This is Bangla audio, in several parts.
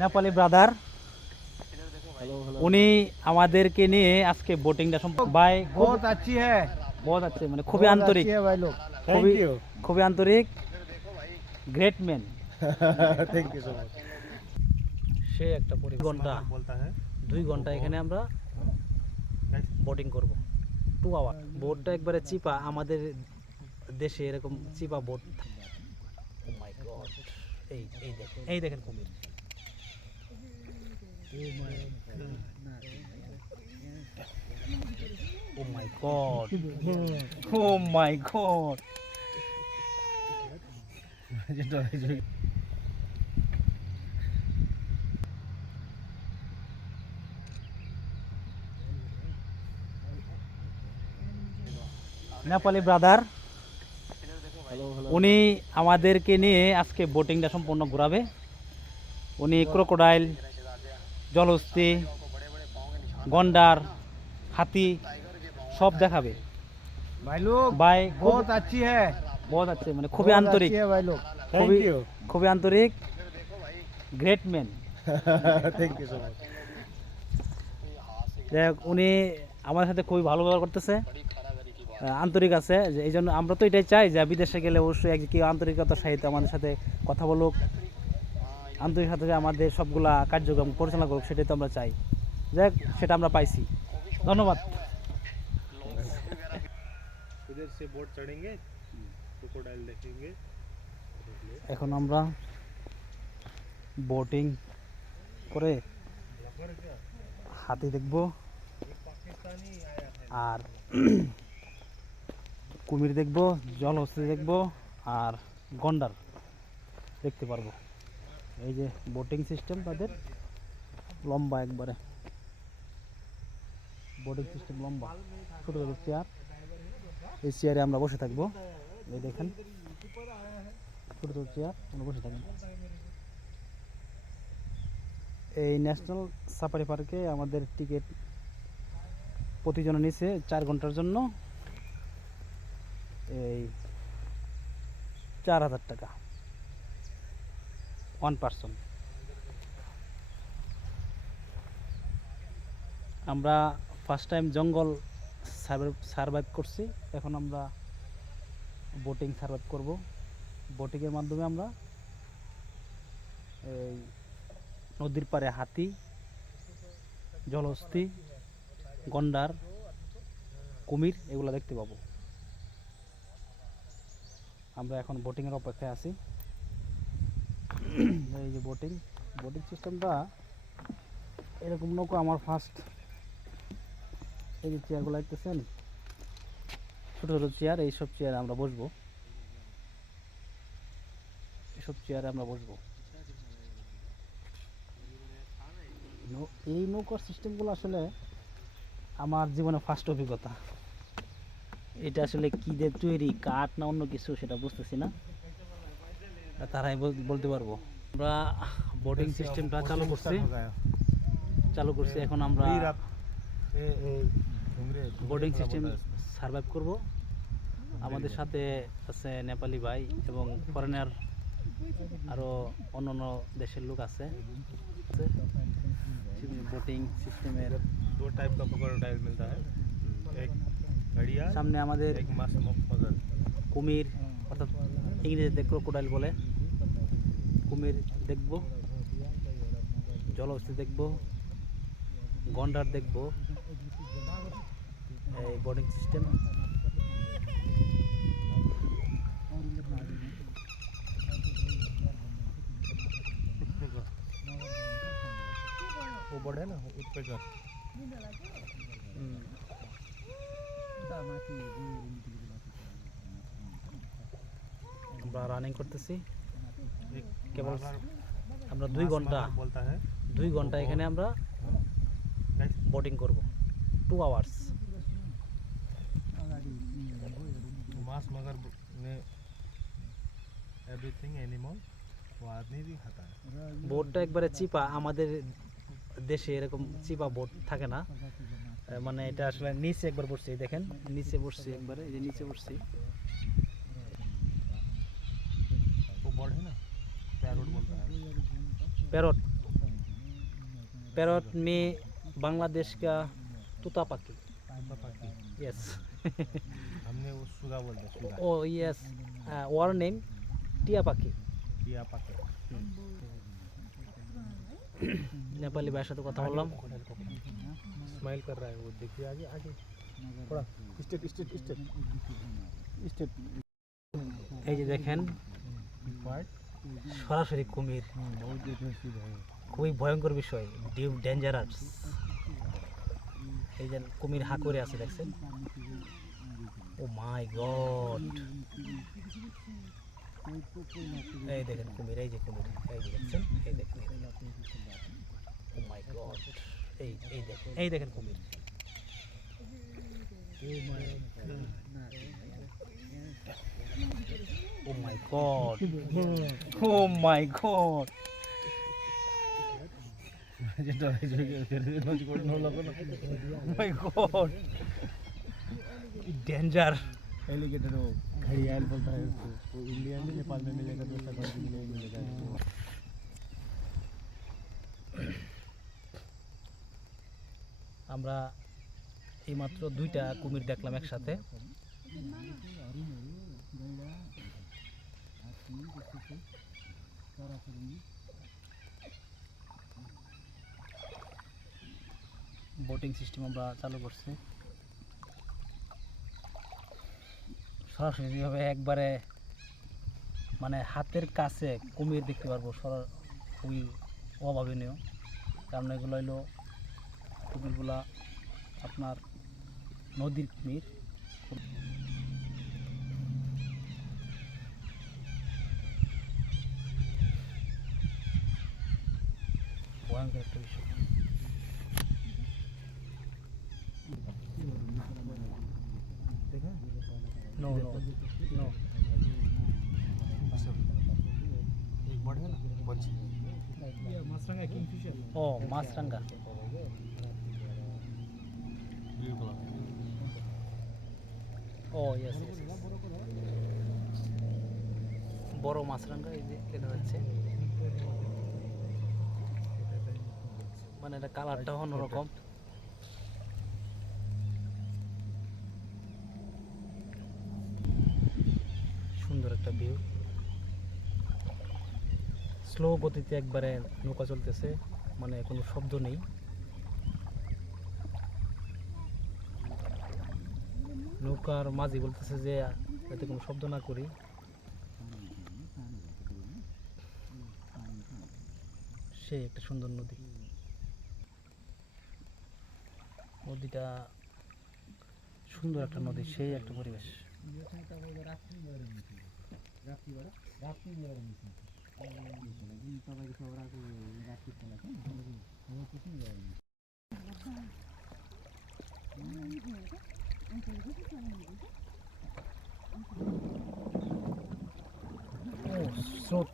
নেপালি ব্রাদার উনি আমাদেরকে নিয়ে আজকে বোটিংটা ভাই बहुत अच्छी है। বহুত আছে মানে খুবই बहुत আন্তরিক अच्छी है भाई लोग। খুবই थैंक यू। খুবই আন্তরিক great man thank you so much. সে একটা ঘন্টা बोलता है 2 ঘন্টা এখানে আমরা বোটিং করব 2 আওয়ার বোটটা একবারে চিপা আমাদের দেশে এরকম চিপা বোট ও মাই গড এই দেখেন কুমির ও মাই গড ও মাই গড নেপালি ব্রাদার উনি আমাদেরকে নিয়ে আজকে বোটিংটা সম্পূর্ণ ঘোরাবে উনি ক্রোকোডাইল জলহস্তী গন্ডার হাতি সব দেখাবে भाई लोग ভাই बहुत अच्छी है। বহুত আছে মানে খুবই बहुत আন্তরিক अच्छी है भाई लोग। খুবই थैंक यू। খুবই আন্তরিক great man thank you so much. যাই হোক, উনি আমার সাথে খুবই ভালো ব্যবহার করতেছে আন্তরিক আছে যে এই জন্য আমরা তো এটাই চাই যে বিদেশে গেলে অবশ্যই এক কেউ আন্তরিকতার সাহিত্য আমাদের সাথে কথা বলুক আন্তরিকতার সাথে আমাদের সবগুলা কার্যক্রম পরিচালনা করুক সেটাই তো আমরা চাই যাই হোক, সেটা আমরা পাইছি ধন্যবাদ इधर से बोट चढ़ेंगे, क्रोकोडाइल देखेंगे। এখন আমরা বোটিং করে হাতি দেখব আর কুমির দেখব জলহস্তী দেখব আর গন্ডার দেখতে পারবো এই যে বোটিং সিস্টেম তাদের লম্বা একবারে বোটিং সিস্টেম লম্বা ছোটো ছোটো চেয়ার এই চেয়ারে আমরা বসে থাকবো এই দেখেন ছোটো ছোটো চেয়ার আমরা বসে থাকবো এই ন্যাশনাল সাফারি পার্কে আমাদের টিকিট প্রতিজনের নিচে 4 ঘন্টার জন্য এই 4000 টাকা 1 পার্সন আমরা ফার্স্ট টাইম জঙ্গল সার্ভাইভ করছি এখন আমরা বোটিং সার্ভাইভ করব বোটিংয়ের মাধ্যমে আমরা এই নদীর পাড়ে হাতি জলহস্তী গন্ডার কুমির এগুলো দেখতে পাবো আমরা এখন বোটিংয়ের অপেক্ষায় আছি এই যে বোটিং সিস্টেমটা এরকম নৌকো আমার ফার্স্ট এই যে চেয়ারগুলো দেখতেছেন ছোটো ছোটো চেয়ার এইসব চেয়ারে আমরা বসবো এইসব চেয়ারে আমরা বসবো এই নৌকার সিস্টেমগুলো আসলে আমার জীবনে ফার্স্ট অভিজ্ঞতা এটা আসলে কী দিয়ে তৈরি কাঠ না অন্য কিছু সেটা বুঝতেছি না তারাই বলতে পারবো আমরা বোটিং সিস্টেমটা চালু করছি এখন আমরা বোটিং সিস্টেম সার্ভাইভ করব আমাদের সাথে আছে নেপালি ভাই এবং ফরেনার আরও অন্য অন্য দেশের লোক আছে बोटिंग सिस्टमेर 2 टाइप का क्रोकोडाइल मिलता है, एक घड़ियाल, सामने আমাদের एक मगर। কুমির অর্থাৎ ইংরেজিতে ক্রোকোডাইল বলে কুমির দেখব জলহস্তী দেখব গন্ডার দেখব এই বোটিং সিস্টেম वो बड़े है ना उस पे कर। আমরা রানিং করতেছি কেবল আমরা 2 ঘন্টা बोलता है 2 ঘন্টা এখানে আমরা বোটিং করব 2 আওয়ার্স मांस मगर ने एवरीथिंग एनिमल वो आदमी भी खाता है। বোটটা একবারে চিপা আমাদের দেশে এরকম চিপা বোট থাকে না মানে এটা আসলে নিচে একবার বসছি দেখেন নিচে বসছি একবারে এই যে নিচে বসছি वो बर्ड है ना पैरोट बोलता है। প্যারট पैरट में बांग्लादेश का तोता पक्षी। पाखी यस हमने वो सुगा बोलते हैं सुगा ओ यस और नेम टिया पक्षी। टिया पाखी नेपाली भाषा तो कथा बोललाम। स्माइल कर रहा है वो देखिए आगे आगे थोड़ा स्टेट स्टेट स्टेट स्टेट এই যে দেখেন সরাসরি কুমির, बहुत डिफेंसिव है খুবই ভয়ঙ্কর বিষয়, ডিউ ডেঞ্জারাস। এই যে কুমির হা করে আছে দেখছেন, ও মাই গড। এই দেখেন কুমির, এই যে কুমির, এই যে দেখছেন, এই দেখেন, ও মাই গড। এই দেখেন কুমির, ও মাই গড, ও মাই গড। যেটা লঞ্চ করে নলা কোন माय गॉड डेंजर। एलिगेटर वो घड़ियाल बोलता है उसको, वो इंडिया में नेपाल में मिलेगा, दूसरा कंट्री में नहीं मिलेगा इसको। আমরা এইমাত্র দুইটা কুমির দেখলাম একসাথে। বোটিং সিস্টেম আমরা চালু করছি, সরাসরি যেভাবে একবারে মানে হাতের কাছে কুমির দেখতে পারবো খুবই অভাবনীয়। কারণ এগুলো হলো কুমিরগুলা আপনার নদীর কুমির। ভয়ঙ্কর একটা বিষয়। नो नो नो एक बर्ड है ना पंछी मासरंगा किंगफिशर। ओ मासरंगा, ब्लू कलर ও ইয়েস বড় মাছরাঙ্গা, এই যে দেখা যাচ্ছে, মানে এটা কালারটা অন্যরকম। সুন্দর একটা ভিউ, স্লো গতিতে একবারে নৌকা চলতেছে, মানে কোনো শব্দ নেই। নৌকার মাঝি বলতেছে যে যাতে কোনো শব্দ না করি। সে একটা সুন্দর নদী, নদীটা সুন্দর একটা নদী, সেই একটা পরিবেশ। ও স্রোত,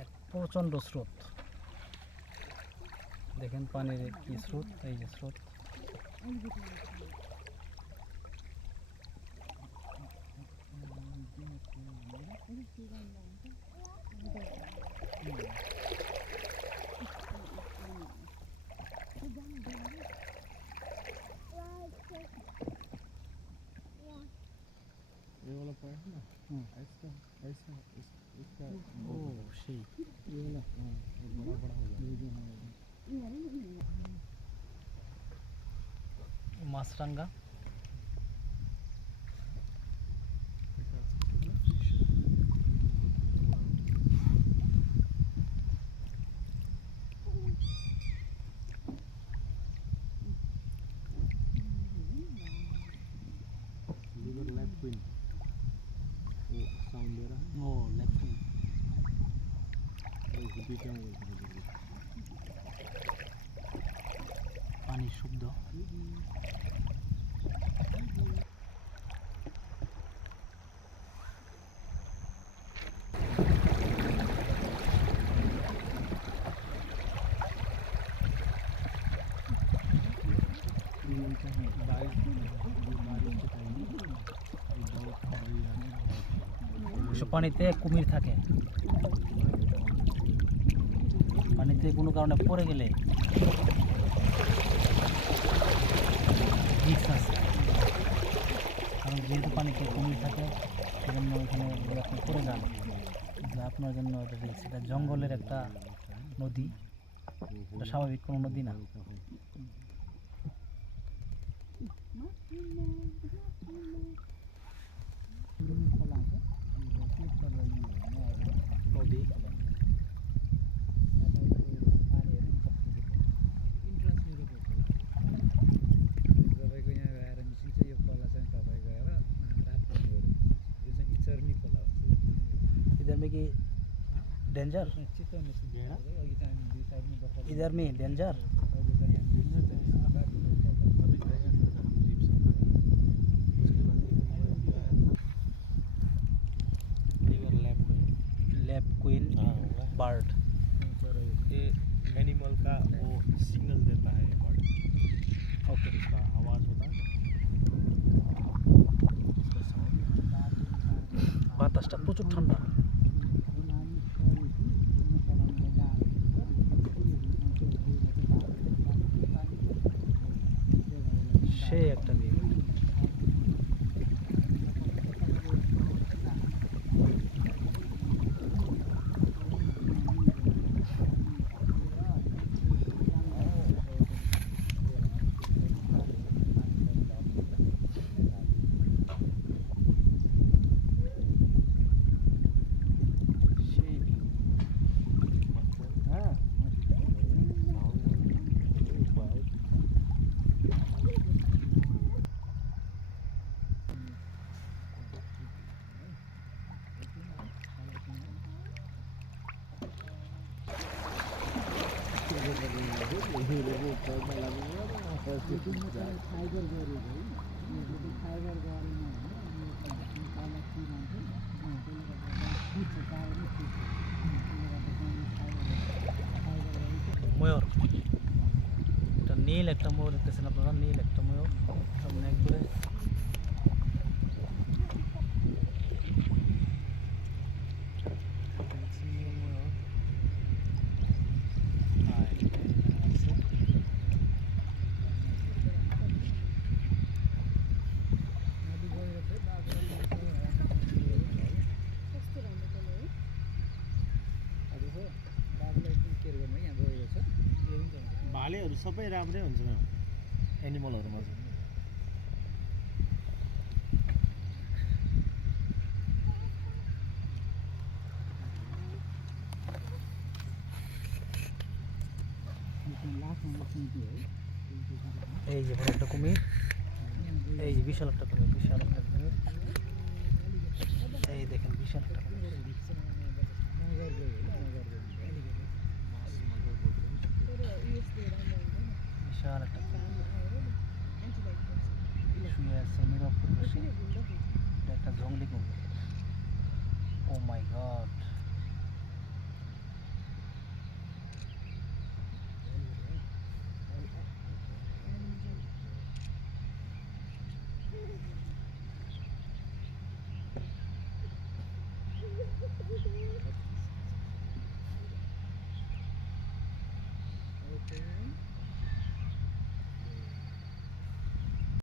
এক প্রচণ্ড স্রোত, দেখেন পানির কি স্রোত, এই যে স্রোত। ये वाला पॉइंट ना ऐसा ऐसा इसका ও সেই ये वाला हाँ बड़ा बड़ा होगा মাছরাঙ্গা। लिवर लेफ्ट विंग वो साउंड दे रहा है ও লেফট, वो बीच में পানির শব্দ। পানিতে কুমির থাকে, পানিতে কোনো কারণে পড়ে গেলে রিস্ক আছে, কারণ যেহেতু পানিতে কুমির থাকে সেজন্য ওইখানে যদি আপনি পড়ে যান যে আপনার জন্য এটা রিস্ক। এটা জঙ্গলের একটা নদী, এটা স্বাভাবিক কোনো নদী না। नदी तपाईँको यहाँ आएर निस्किन्छ यो खोला चाहिँ तपाईँ गएर राप्तीहरू यो चाहिँ इचर्नी खोला हो इधर में कि डेंजर, चित्तो निस्किन्छ अघि चाहिँ हामी दुई साइडमा बस्दा इधर में डेंजर। अहिले चाहिँ यहाँ घुम्न चाहिँ राप्ती अभी गए थे हम जीप से उसके बाद river lab lab queen bird. ये एनिमल का वो सिग्नल देता है ये बर्ड, ओके, इसका आवाज़ होता है इसका साउंड। বাতাসটা প্রচুর ঠান্ডা। সে একটা ভিউ। সেই ভিউ। हाँ ময়ূর, এটা নীল একটা ময়ূর দেখতেছেন আপনারা, নীল একটা ময়ূর সামনে একবারে। নীল ময়ূর। হ্যাঁ, এখানে আছে। भालेहरू सबै राम्रै हुन्छ एनिमलहरूमा चाहिँ। এই যে বড় একটা কুমির, এই যে বিশাল একটা কুমির, বিশাল একটা কুমির, এই দেখেন বিশাল একটা কুমির, বিশাল একটা কুমির শুয়ে আছে নীরব পরিবেশে। এটা একটা জঙ্গলি কুমির। ও মাই গড, Okay.